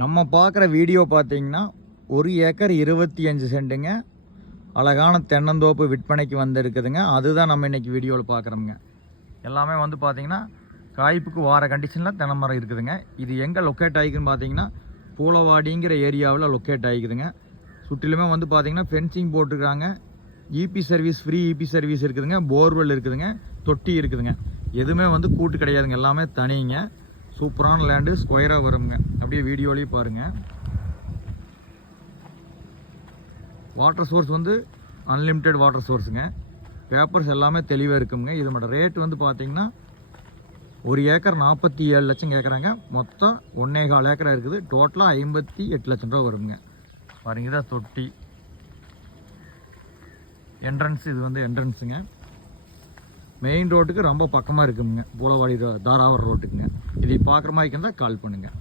நம்ம பார்க்குற வீடியோ பார்த்தீங்கன்னா 1 ஏக்கர் 25 சென்ட்டுங்க. அழகான தென்னந்தோப்பு விற்பனைக்கு வந்திருக்குதுங்க. அதுதான் நம்ம இன்றைக்கி வீடியோவில் பார்க்குறோமுங்க. எல்லாமே வந்து பார்த்திங்கன்னா காய்ப்புக்கு வார கண்டிஷனில் தென்னை மரம் இருக்குதுங்க. இது எங்கே லொக்கேட் ஆகிக்குன்னு பார்த்தீங்கன்னா பூலவாடிங்கிற ஏரியாவில் லொக்கேட் ஆகிக்குதுங்க. சுற்றிலுமே வந்து பார்த்திங்கன்னா ஃபென்சிங் போட்டுருக்காங்க. EB service, free EB service இருக்குதுங்க. போர்வெல் இருக்குதுங்க. தொட்டி இருக்குதுங்க. எதுவுமே வந்து கூட்டு கிடையாதுங்க. எல்லாமே தனிங்க. சூப்பரான லேண்டு, ஸ்கொயராக வருங்க. அப்படியே வீடியோலேயே பாருங்கள். வாட்டர் சோர்ஸ் வந்து அன்லிமிட்டெட் வாட்டர் சோர்ஸுங்க. பேப்பர்ஸ் எல்லாமே தெளிவாக இருக்குங்க. இதோட ரேட் வந்து பார்த்தீங்கன்னா 1 ஏக்கர் 47 லட்சம் கேட்குறாங்க. மொத்தம் 1.25 ஏக்கரா இருக்குது. டோட்டலாக 58 லட்சம் ரூபா வருங்க. பாருங்க, இதான் தொட்டி. என்ட்ரன்ஸ், இது வந்து என்ட்ரன்ஸுங்க. மெயின் ரோட்டுக்கு ரொம்ப பக்கமாக இருக்குங்க. பூலவாடி தாராவரம் ரோட்டுக்குங்க. இதை பார்க்குற மாதிரி இருந்தால் கால் பண்ணுங்கள்.